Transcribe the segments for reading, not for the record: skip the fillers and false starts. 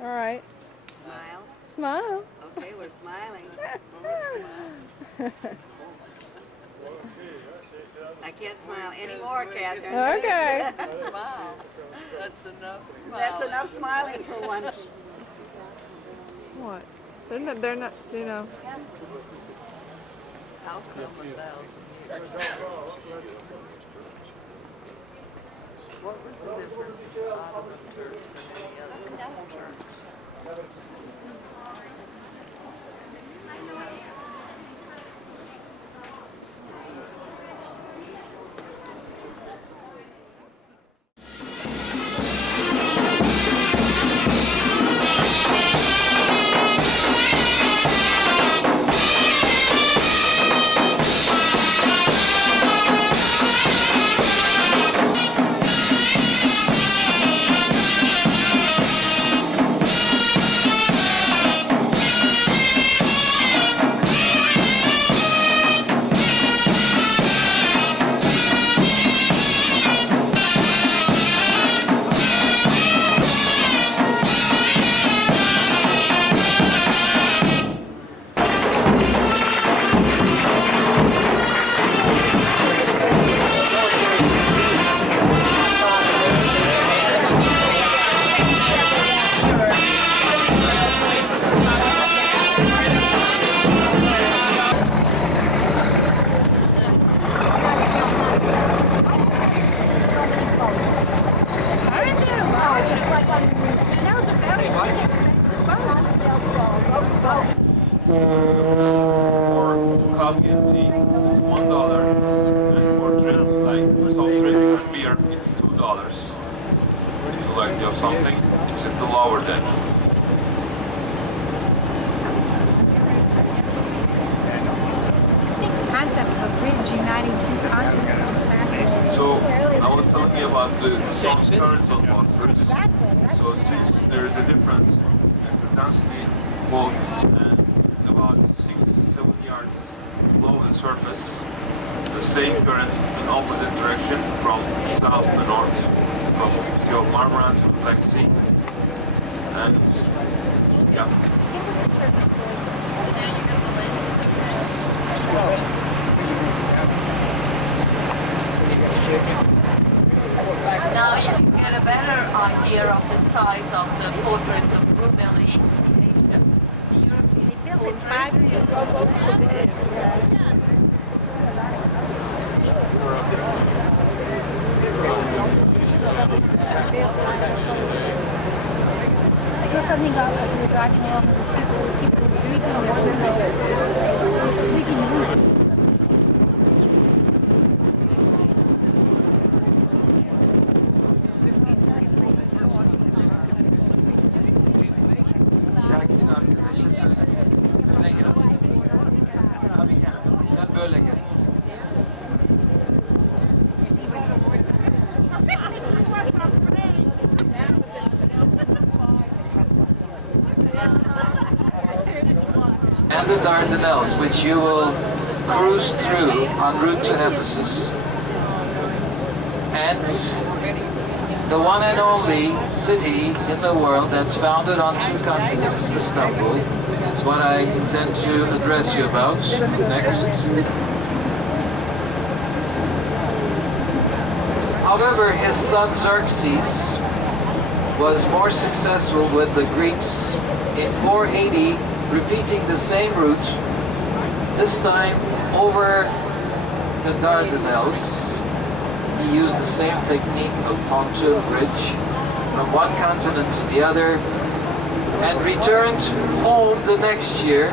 All right. Smile. Smile. Okay, we're smiling. I can't smile anymore, Catherine. Okay. Smile. That's enough smiling. That's enough smiling for one. What? They're not, you know. How come 1,000 years? What was the difference in Ottoman Turks and any other Turks? For coffee and tea, it's $1, and for drinks like soft drinks and beer, it's $2. If you like to have something, it's in the lower den. The concept of a bridge uniting two continents is fascinating. So I was telling you about the outskirts of Bosphorus. So since there is a difference in the density, both and about 6-7 yards below the surface, the same current in opposite direction from south to north, from Sea of Marmara to the Black Sea, and yeah. Now you can get a better idea of the size of the fortress of Rumeli in Asia. The European Built in 5 years. I saw something about as we were driving along, these people sweeping their windows, sweeping the roof. Şakir'in arkadaşı söylesin. Öne gelsin. Abi gel. Gel böyle gel. And the Dardanelles, which you will cruise through en route to Ephesus. And the one and only city in the world that's founded on 2 continents, Istanbul, is what I intend to address you about next. However, his son Xerxes was more successful with the Greeks in 480, repeating the same route, this time over the Dardanelles. He used the same technique of pontoon bridge from one continent to the other and returned home the next year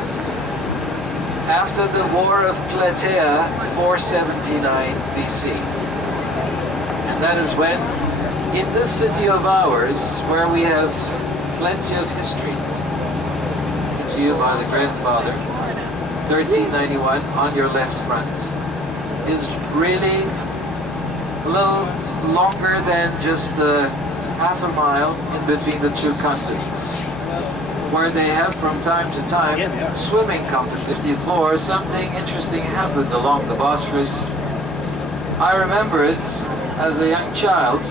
after the War of Plataea, 479 BC. And that is when, in this city of ours, where we have plenty of history, to you by the grandfather, 1391 on your left front, is really a little longer than just half a mile in between the 2 continents, where they have from time to time swimming competition before something interesting happened along the Bosphorus. I remember it as a young child.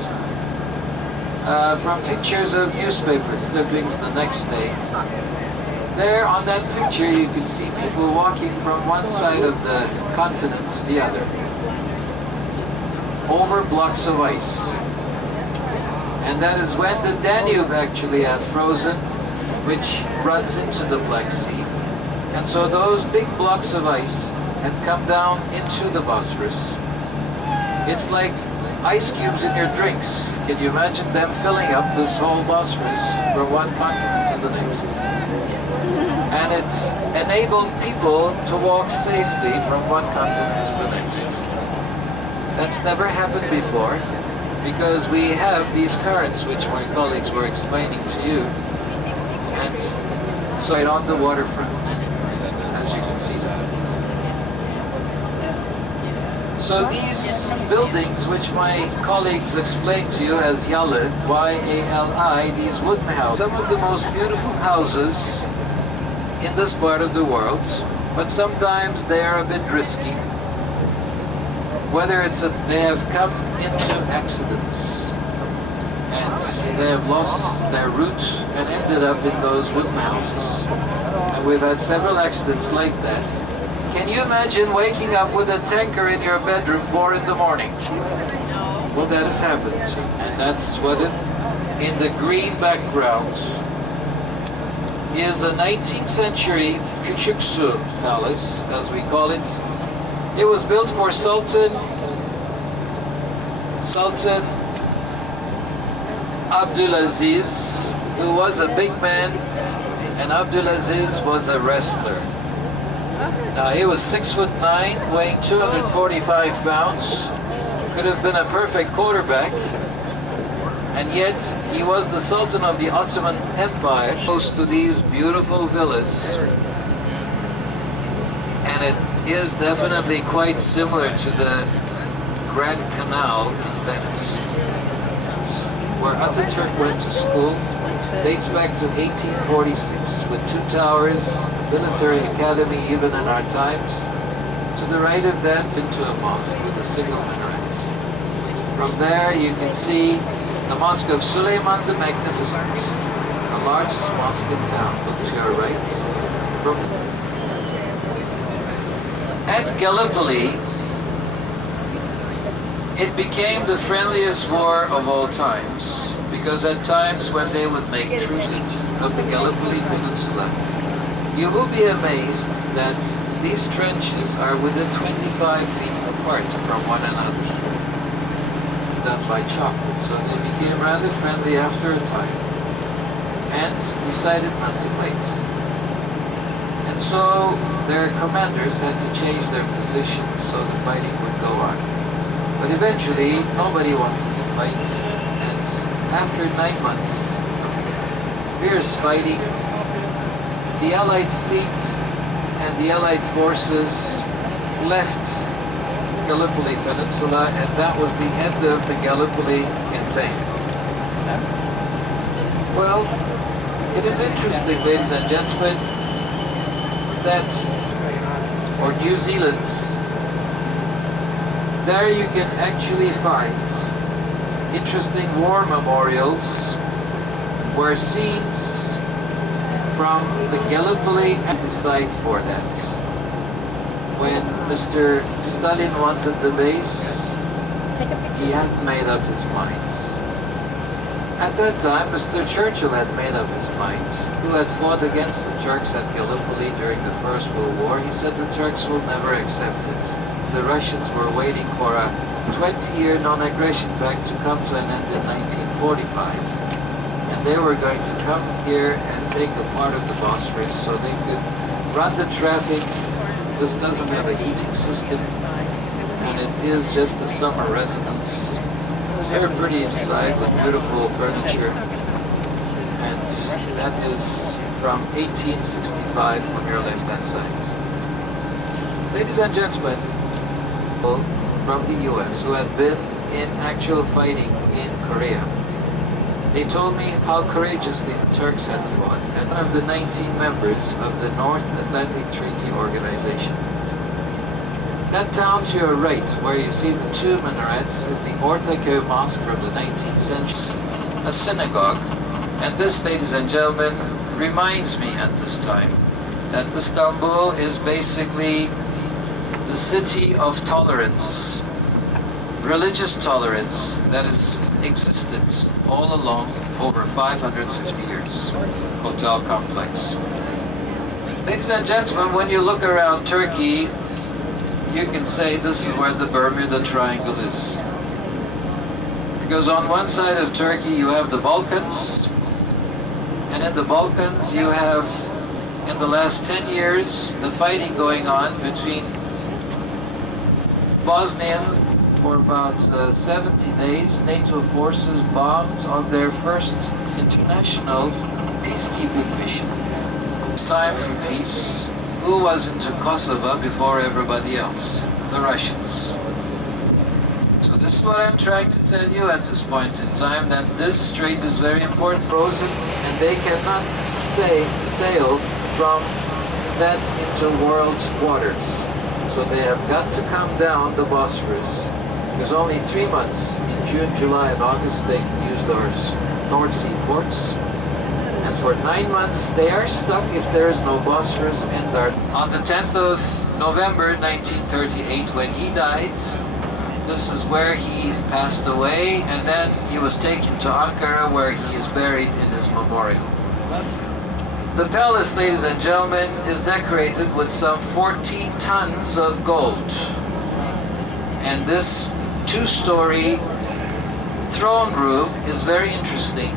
from pictures of newspaper clippings the next day. There on that picture you can see people walking from one side of the continent to the other, over blocks of ice. And that is when the Danube actually had frozen, which runs into the Black Sea. And so those big blocks of ice had come down into the Bosphorus. It's like ice cubes in your drinks. Can you imagine them filling up this whole Bosphorus from one continent to the next? And it enabled people to walk safely from one continent to the next. That's never happened before, because we have these currents, which my colleagues were explaining to you, and so right on the waterfront, as you can see. So these buildings, which my colleagues explained to you as Yalı, Y-A-L-I, these wooden houses, some of the most beautiful houses in this part of the world, but sometimes they are a bit risky. Whether it's they have come into accidents and they have lost their route and ended up in those wooden houses. And we've had several accidents like that. Can you imagine waking up with a tanker in your bedroom 4 in the morning? Well, that has happened. And that's what in the green background is a 19th century Küçük Su Palace, as we call it. It was built for Sultan Abdulaziz, who was a big man, and Abdulaziz was a wrestler. Now he was 6'9", weighing 245 pounds, could have been a perfect quarterback, and yet he was the Sultan of the Ottoman Empire, close to these beautiful villas. And it is definitely quite similar to the Grand Canal in Venice, where Atatürk went to school. Dates back to 1846 with 2 towers, military academy even in our times. To the right of that into a mosque with a single minaret. From there you can see the Mosque of Suleiman the Magnificent, the largest mosque in town. Look to your right. At Gallipoli, it became the friendliest war of all times, because at times when they would make truce of the Gallipoli Peninsula, you will be amazed that these trenches are within 25 feet apart from one another, done by chocolate. So they became rather friendly after a time, and decided not to fight. And so their commanders had to change their positions so the fighting would go on. But eventually, nobody wanted to fight, and after 9 months of fierce fighting, the Allied fleet and the Allied forces left Gallipoli Peninsula, and that was the end of the Gallipoli campaign. Well, it is interesting, ladies and gentlemen, that, or New Zealand, there you can actually find interesting war memorials where scenes from the Gallipoli and the site for that. When Mr. Stalin wanted the base, he hadn't made up his mind. At that time, Mr. Churchill had made up his mind, who had fought against the Turks at Gallipoli during the First World War. He said the Turks will never accept it. The Russians were waiting for a 20-year non-aggression pact to come to an end in 1945. And they were going to come here and take a part of the Bosphorus so they could run the traffic. This doesn't have a heating system, and it is just a summer residence. Very pretty inside with beautiful furniture. And that is from 1865 on your left-hand side. Ladies and gentlemen, from the US who had been in actual fighting in Korea. They told me how courageously the Turks had fought, and one of the 19 members of the North Atlantic Treaty Organization. That town to your right, where you see the 2 minarets, is the Ortaköy Mosque from the 19th century. a synagogue. And this, ladies and gentlemen, reminds me at this time that Istanbul is basically the city of tolerance, religious tolerance that has existed all along over 550 years. Hotel complex. Ladies and gentlemen, when you look around Turkey, you can say this is where the Bermuda Triangle is. Because on one side of Turkey you have the Balkans, and in the Balkans you have, in the last 10 years, the fighting going on between Bosnians. For about 70 days, NATO forces bombed on their first international peacekeeping mission. It's time for peace. Who was into Kosovo before everybody else? The Russians. So this is what I'm trying to tell you at this point in time, that this strait is very important, frozen, and they cannot sail from that into world waters. So they have got to come down the Bosphorus. There's only 3 months, in June, July, and August, they can use those North Sea ports. And for 9 months, they are stuck if there is no Bosphorus and Dardan. On the 10th of November 1938, when he died, this is where he passed away, and then he was taken to Ankara, where he is buried in his memorial. The palace, ladies and gentlemen, is decorated with some 14 tons of gold. And this 2-story throne room is very interesting,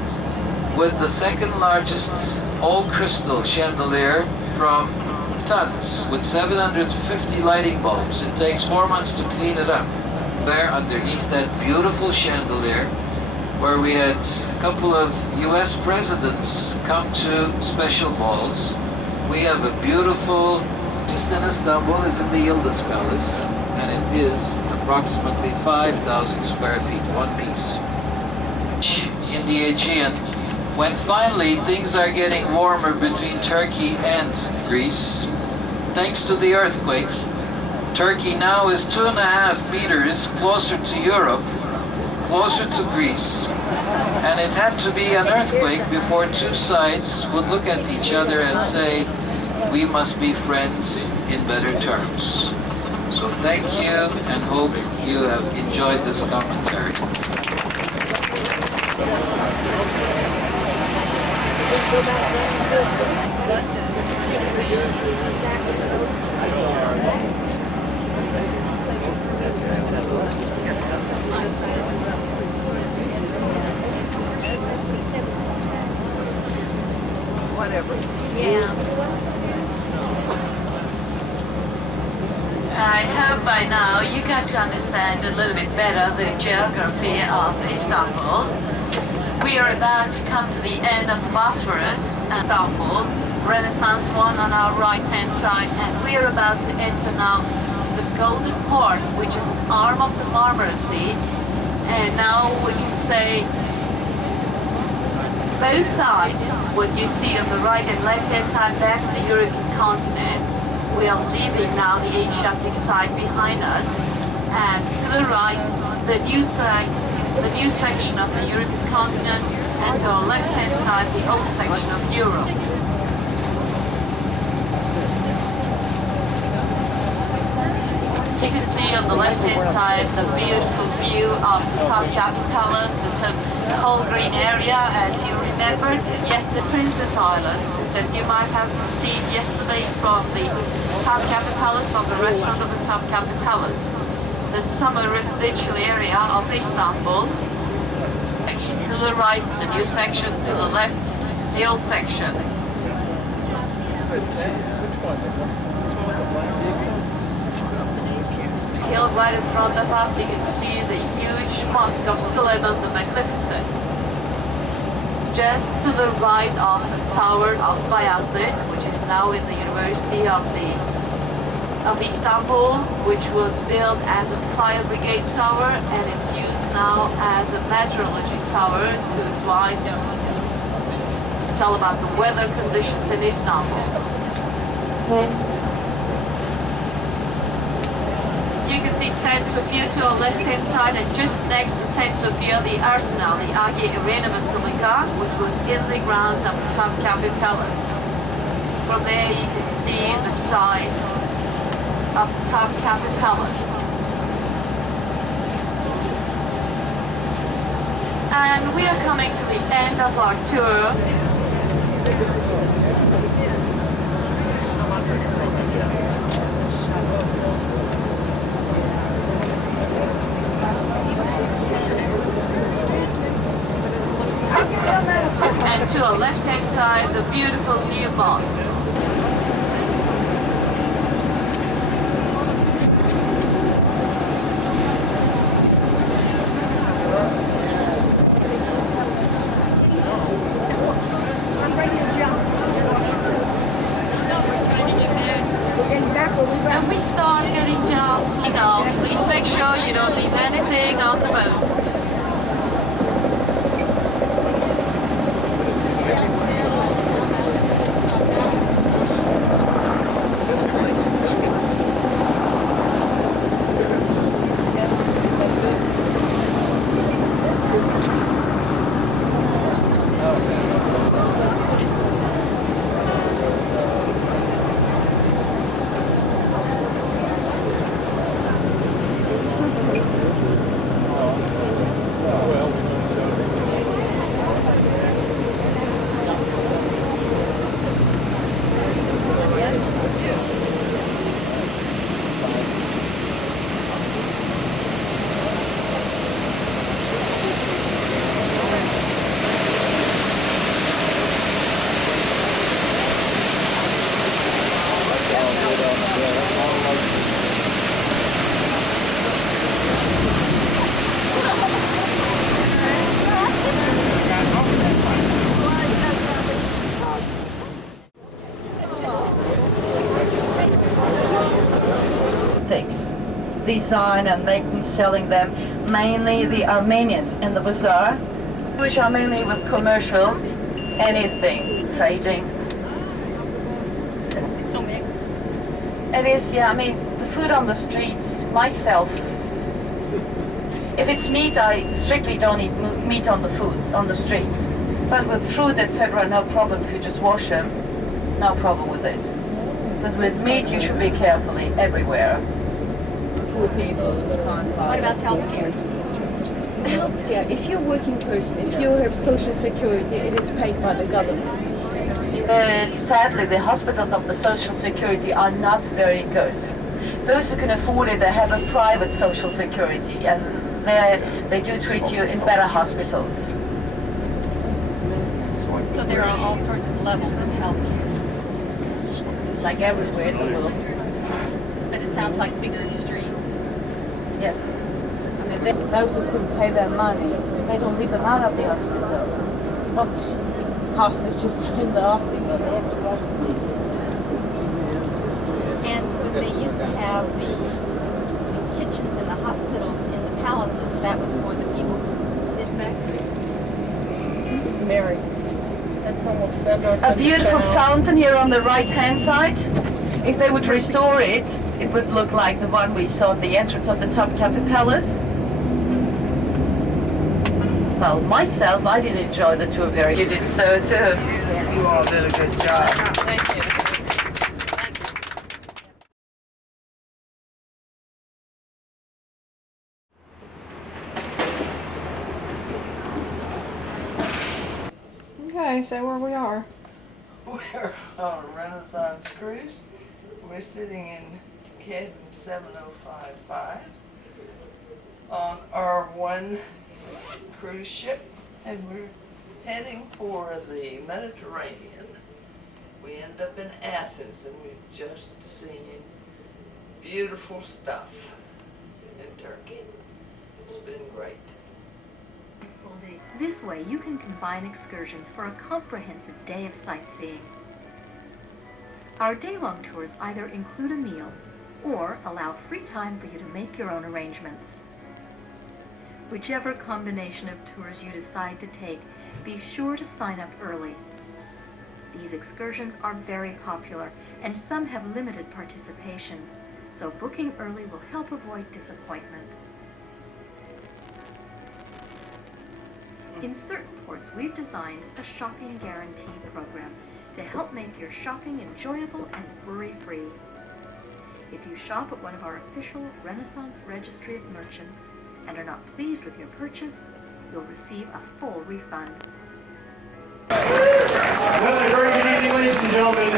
with the second largest all-crystal chandelier from tons, with 750 lighting bulbs. It takes 4 months to clean it up. There underneath that beautiful chandelier, where we had a couple of US presidents come to special balls, we have a beautiful, just in Istanbul, is in the Yıldız Palace, and it is approximately 5,000 square feet, one piece. In the Aegean, when finally things are getting warmer between Turkey and Greece, thanks to the earthquake, Turkey now is 2.5 meters closer to Europe, closer to Greece, and it had to be an earthquake before two sides would look at each other and say, we must be friends in better terms. So thank you, and hope you have enjoyed this commentary. I hope by now you got to understand a little bit better the geography of Istanbul. We are about to come to the end of the Bosphorus, Istanbul, Renaissance one on our right-hand side, and we are about to enter now to the Golden Port, which is an arm of the Marmara Sea. And now we can say both sides, what you see on the right and left-hand side, that's the European continent. We are leaving now the Asiatic side behind us, and to the right, the new section of the European continent, and to our left-hand side, the old section of Europe. You can see on the left-hand side the beautiful view of the Topkapi Palace, the whole green area, as you remembered, yes, the Princess Island that you might have seen yesterday from the Topkapi Palace, from the restaurant of the Topkapi Palace. The summer residential area of Istanbul. Section to the right, the new section, to the left, the old section. Hill right in front of us, you can see the huge mosque of Saladin the Magnificent. Just to the right of the Tower of Bayazid, which is now in the University of Istanbul, which was built as a fire brigade tower, and it's used now as a meteorology tower to advise tell about the weather conditions in Istanbul. You you can see St. Sophia to our left-hand side, and just next to St. Sophia, the arsenal, the Hagia Sophia Basilica, which was in the grounds of the Topkapi Palace. From there you can see the size of the Topkapi Palace. And we are coming to the end of our tour. And to our left-hand side, the beautiful Blue Mosque. And we start getting down. Please make sure you don't leave anything on the boat. Things, design and making, selling them, mainly the Armenians in the bazaar, which are mainly with commercial, anything, trading. So mixed. It is, yeah, I mean, the food on the streets, myself, if it's meat, I strictly don't eat meat on the food, on the streets. But with fruit, etc., no problem if you just wash them, no problem with it. But with meat, you should be carefully everywhere. Poor people, you can't buy. What about healthcare? Healthcare, if you're a working person, if you have social security, it is paid by the government. Sadly, the hospitals of the social security are not very good. Those who can afford it, they have a private social security, and they do treat you in better hospitals. So there are all sorts of levels of healthcare. Like everywhere in the world. But it sounds like bigger extremes. Yes. I mean, those who couldn't pay their money, they don't leave them out of the hospital. Not hostages in the hospital. And when they used to have the kitchens in the hospitals in the palaces, that was for the people who did that. Mary. That's almost better. A beautiful fountain here on the right-hand side. If they would restore it, it would look like the one we saw at the entrance of the Topkapi Palace. Well, myself, I did enjoy the tour very. You did so too. You all did a good job. Thank you. Okay, so where we are. We're on a Renaissance cruise. We're sitting in cabin 7055 on our one cruise ship, and we're heading for the Mediterranean. We end up in Athens, and we've just seen beautiful stuff in Turkey. It's been great. This way you can combine excursions for a comprehensive day of sightseeing. Our day-long tours either include a meal or allow free time for you to make your own arrangements. Whichever combination of tours you decide to take, be sure to sign up early. These excursions are very popular and some have limited participation, so booking early will help avoid disappointment. In certain ports, we've designed a shopping guarantee program to help make your shopping enjoyable and worry-free. If you shop at one of our official Renaissance Registry of Merchants and are not pleased with your purchase, you'll receive a full refund. Well, a very good evening, ladies and gentlemen.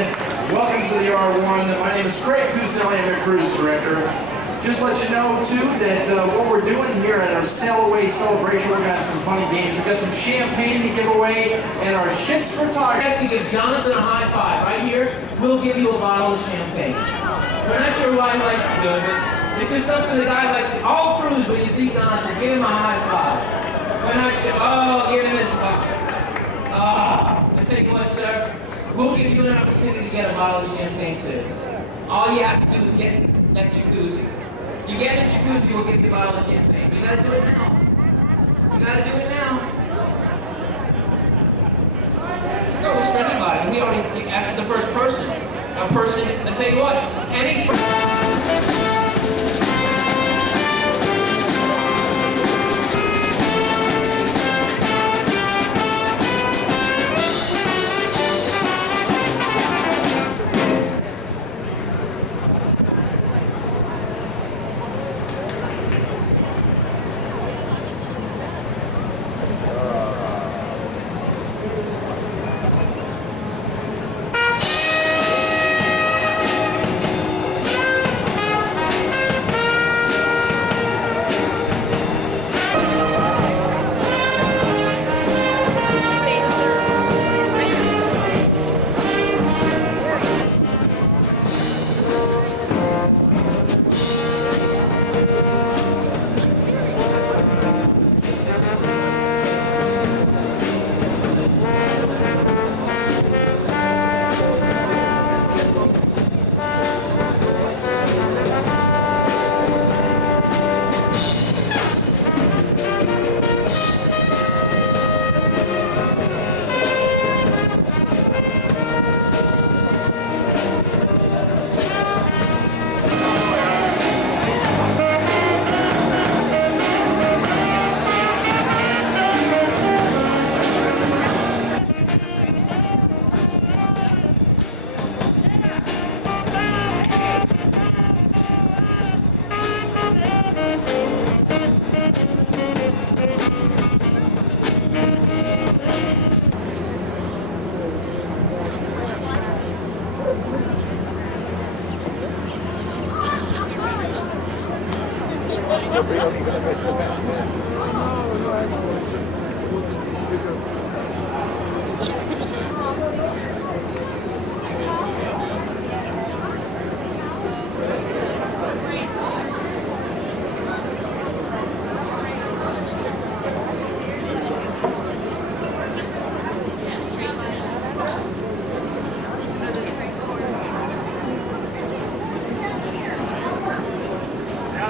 Welcome to the R1. My name is Craig Cusinelli. I'm your cruise director. Just let you know, too, that what we're doing here at our Sail Away celebration, we're going to have some funny games. We've got some champagne to give away, and our ship's photography. Yes, you give Jonathan a high five. Right here, we'll give you a bottle of champagne. We're not sure why he likes to do it, but it's just something the guy likes. All crews, when you see Jonathan, give him a high five. We're not sure. Oh, give him this bottle. I tell you what, sir, we'll give you an opportunity to get a bottle of champagne, too. All you have to do is get in that jacuzzi. You get in the jacuzzi, we'll give you a bottle of champagne. You gotta do it now. You gotta do it now. No, it's for anybody. He already asked the first person. A person, I tell you what, any...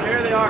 Here they are.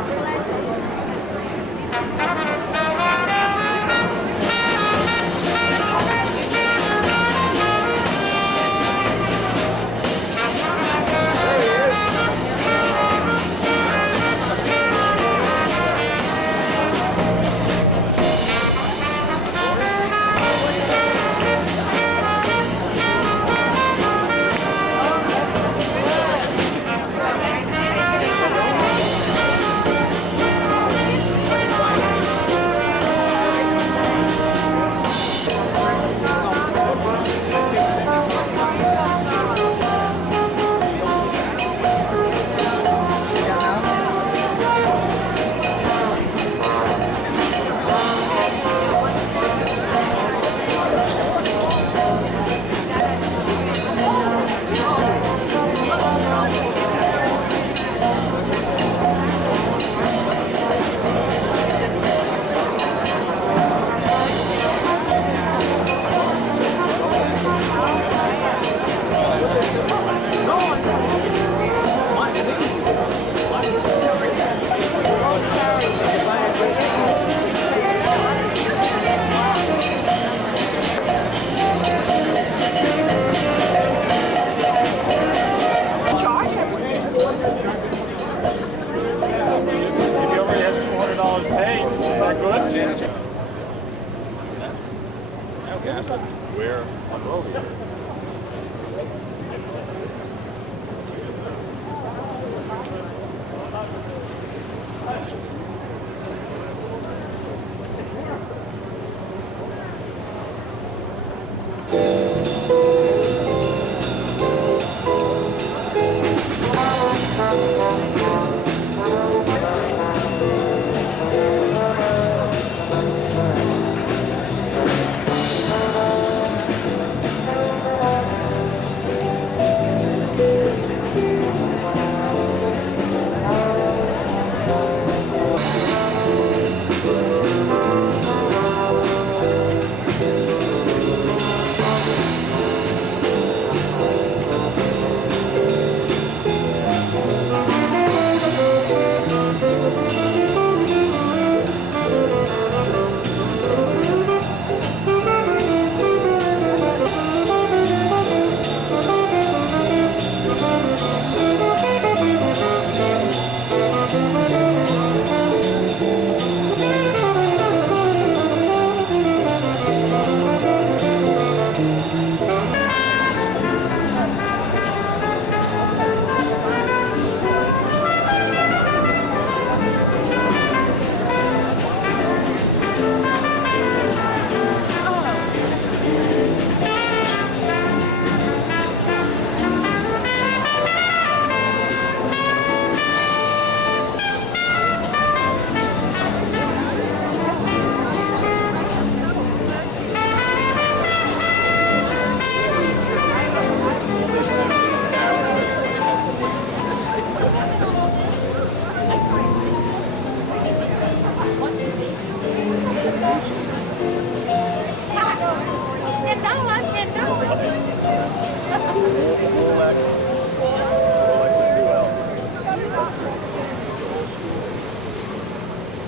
We're on Mongolia.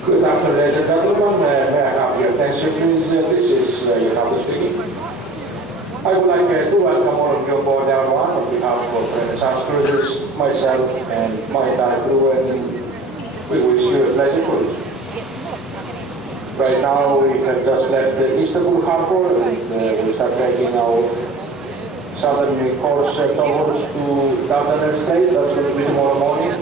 Good afternoon, ladies and gentlemen. May I have your attention, please? This is your captain speaking. I would like to welcome all of you aboard the R1 on behalf of Renaissance Cruises, myself, and my entire crew, and we wish you a pleasant cruise. Right now, we have just left the Istanbul harbor, and we start taking our southern course towards to Dardanelles State. That's going to be tomorrow morning.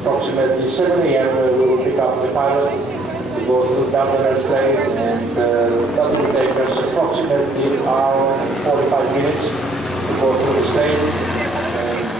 Approximately 7 a.m. we will pick up the pilot to go to Dardanelles State, and that will take us approximately an hour and 45 minutes to go through the state. And